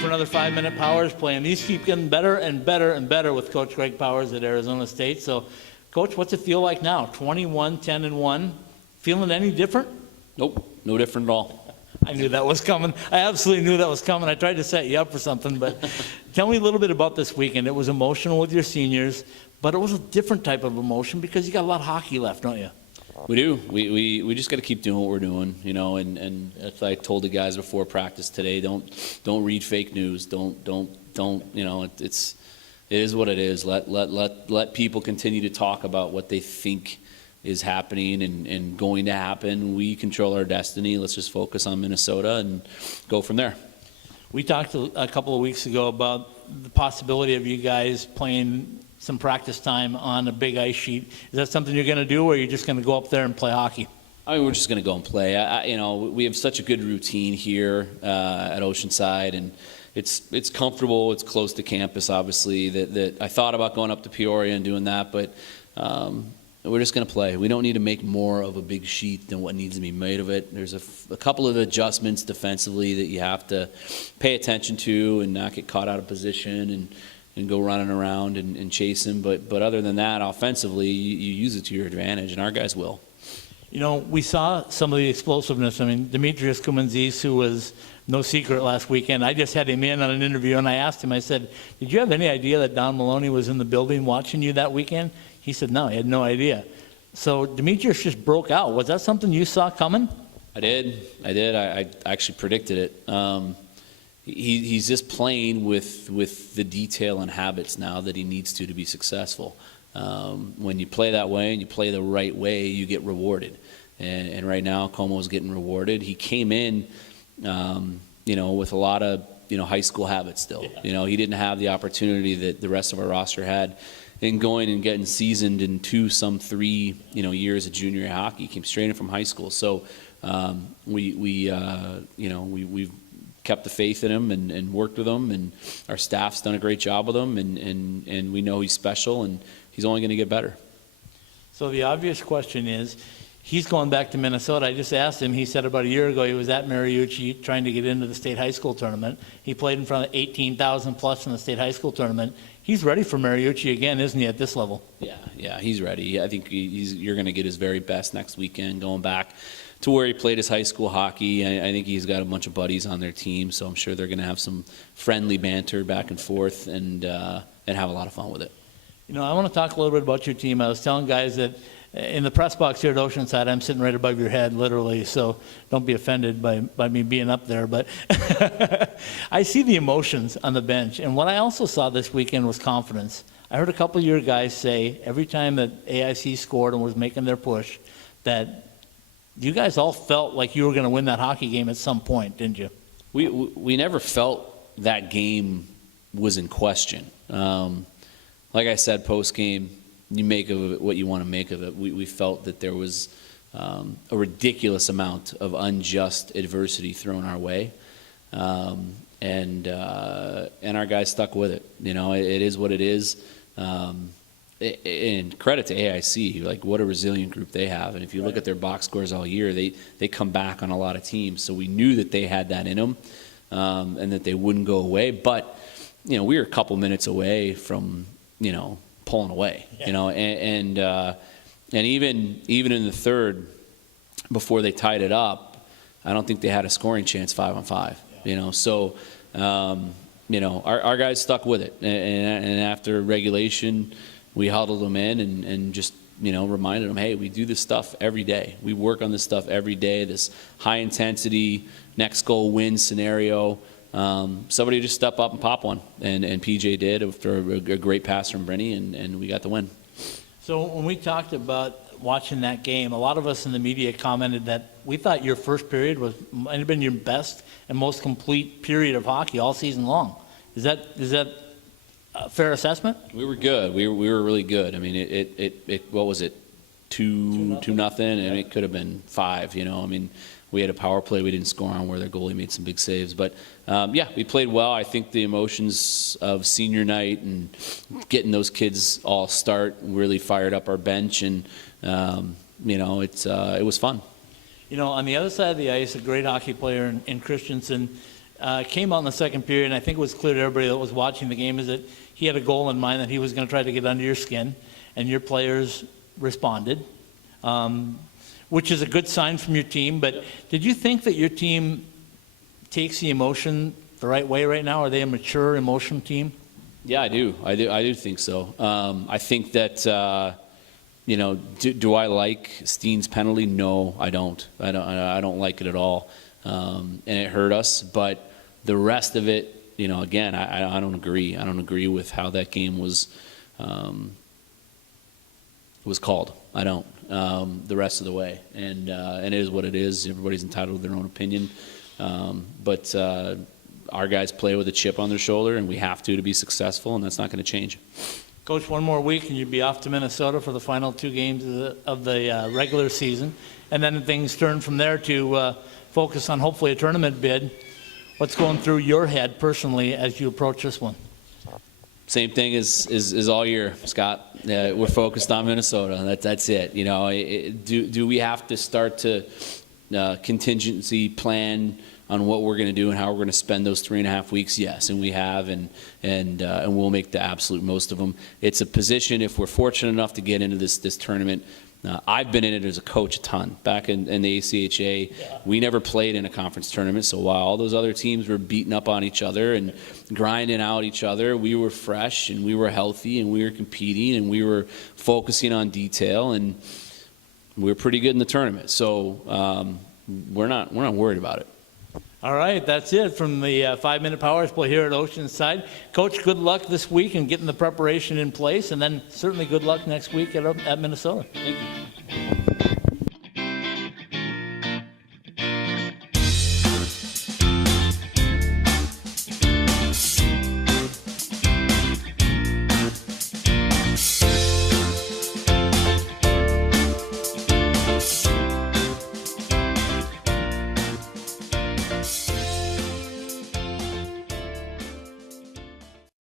for another 5-minute Powers play, and these keep getting better and better and better with Coach Greg Powers at Arizona State. So, Coach, what's it feel like now? 21, 10, and 1. Feeling any different? Nope, no different at all. I knew that was coming. I absolutely knew that was coming. I tried to set you up for something, but tell me a little bit about this weekend. It was emotional with your seniors, but it was a different type of emotion because you got a lot of hockey left, don't you? We do. We just got to keep doing what we're doing, you know. And as I told the guys before practice today, don't read fake news. Don't. You know, it is what it is. Let people continue to talk about what they think is happening and going to happen. We control our destiny. Let's just focus on Minnesota and go from there. We talked a couple of weeks ago about the possibility of you guys playing some practice time on a big ice sheet. Is that something you're going to do, or are you just going to go up there and play hockey? I mean, we're just going to go and play. You know, we have such a good routine here at Oceanside, and it's comfortable. It's close to campus, obviously. That I thought about going up to Peoria and doing that, but we're just going to play. We don't need to make more of a big sheet than what needs to be made of it. There's a couple of adjustments defensively that you have to pay attention to and not get caught out of position and go running around and chase him. But other than that, offensively, you use it to your advantage, and our guys will. You know, we saw some of the explosiveness. I mean, Demetrius Kumanzis, who was no secret last weekend, I just had him in on an interview, and I asked him, I said, did you have any idea that Don Maloney was in the building watching you that weekend? He said, no, he had no idea. So Demetrius just broke out. Was that something you saw coming? I did. I actually predicted it. He's just playing with the detail and habits now that he needs to be successful. When you play that way and you play the right way, you get rewarded. And right now, Como's getting rewarded. He came in, you know, with a lot of, you know, high school habits still. Yeah. You know, he didn't have the opportunity that the rest of our roster had in going and getting seasoned in 2, some 3, you know, years of junior hockey. He came straight in from high school. So we've kept the faith in him and worked with him, and our staff's done a great job with him, and we know he's special, and he's only going to get better. So the obvious question is, he's going back to Minnesota. I just asked him. He said about a year ago he was at Mariucci trying to get into the state high school tournament. He played in front of 18,000 plus in the state high school tournament. He's ready for Mariucci again, isn't he, at this level? Yeah, he's ready. I think you're going to get his very best next weekend, going back to where he played his high school hockey. I think he's got a bunch of buddies on their team, so I'm sure they're going to have some friendly banter back and forth and have a lot of fun with it. You know, I want to talk a little bit about your team. I was telling guys that in the press box here at Oceanside, I'm sitting right above your head, literally, so don't be offended by me being up there. But I see the emotions on the bench, and what I also saw this weekend was confidence. I heard a couple of your guys say every time that AIC scored and was making their push that you guys all felt like you were going to win that hockey game at some point, didn't you? We never felt that game was in question. Like I said, post-game, you make of it what you want to make of it. We felt that there was a ridiculous amount of unjust adversity thrown our way, and our guys stuck with it. You know, it is what it is. And credit to AIC, like what a resilient group they have. And if you look at their box scores all year, they come back on a lot of teams. So we knew that they had that in them, and that they wouldn't go away. But you know, we were a couple minutes away from, you know, pulling away. Yeah. You know, and even in the third, before they tied it up, I don't think they had a scoring chance 5-on-5. Yeah. You know, so you know, our guys stuck with it, and after regulation, we huddled them in and just, you know, reminded them, hey, we do this stuff every day. We work on this stuff every day, this high-intensity, next goal win scenario. Somebody just step up and pop one, and PJ did after a great pass from Brenny, and we got the win. So when we talked about watching that game, a lot of us in the media commented that we thought your first period might have been your best and most complete period of hockey all season long. Is that a fair assessment? We were good. We were really good. I mean, it what was it, 2-0, and it could have been 5. You know, I mean, we had a power play we didn't score on where their goalie made some big saves, but yeah, we played well. I think the emotions of senior night and getting those kids all start really fired up our bench, and you know, it was fun. You know, on the other side of the ice, a great hockey player in Christensen. came out in the second period, and I think it was clear to everybody that was watching the game, is that he had a goal in mind that he was going to try to get under your skin, and your players responded, which is a good sign from your team. But did you think that your team takes the emotion the right way right now? Are they a mature emotion team? Yeah, I do think so. I think that, do I like Steen's penalty? No, I don't. I don't like it at all. And it hurt us, but the rest of it, again, I don't agree. I don't agree with how that game was called. I don't. The rest of the way, and it is what it is. Everybody's entitled to their own opinion, but our guys play with a chip on their shoulder, and we have to be successful, and that's not going to change. Coach, one more week and you'll be off to Minnesota for the final 2 games of the regular season, and then things turn from there to focus on hopefully a tournament bid. What's going through your head personally as you approach this one? Same thing as all year, Scott. We're focused on Minnesota. That's it. Do we have to start to contingency plan on what we're going to do and how we're going to spend those 3.5 weeks? Yes, and we have, and we'll make the absolute most of them. It's a position, if we're fortunate enough to get into this tournament. I've been in it as a coach a ton. Back in the ACHA, we never played in a conference tournament, so while all those other teams were beating up on each other and grinding out each other, we were fresh and we were healthy and we were competing and we were focusing on detail, and we were pretty good in the tournament. So we're not worried about it. All right, that's it from the 5-minute power play here at Oceanside. Coach, good luck this week in getting the preparation in place, and then certainly good luck next week at Minnesota. Thank you.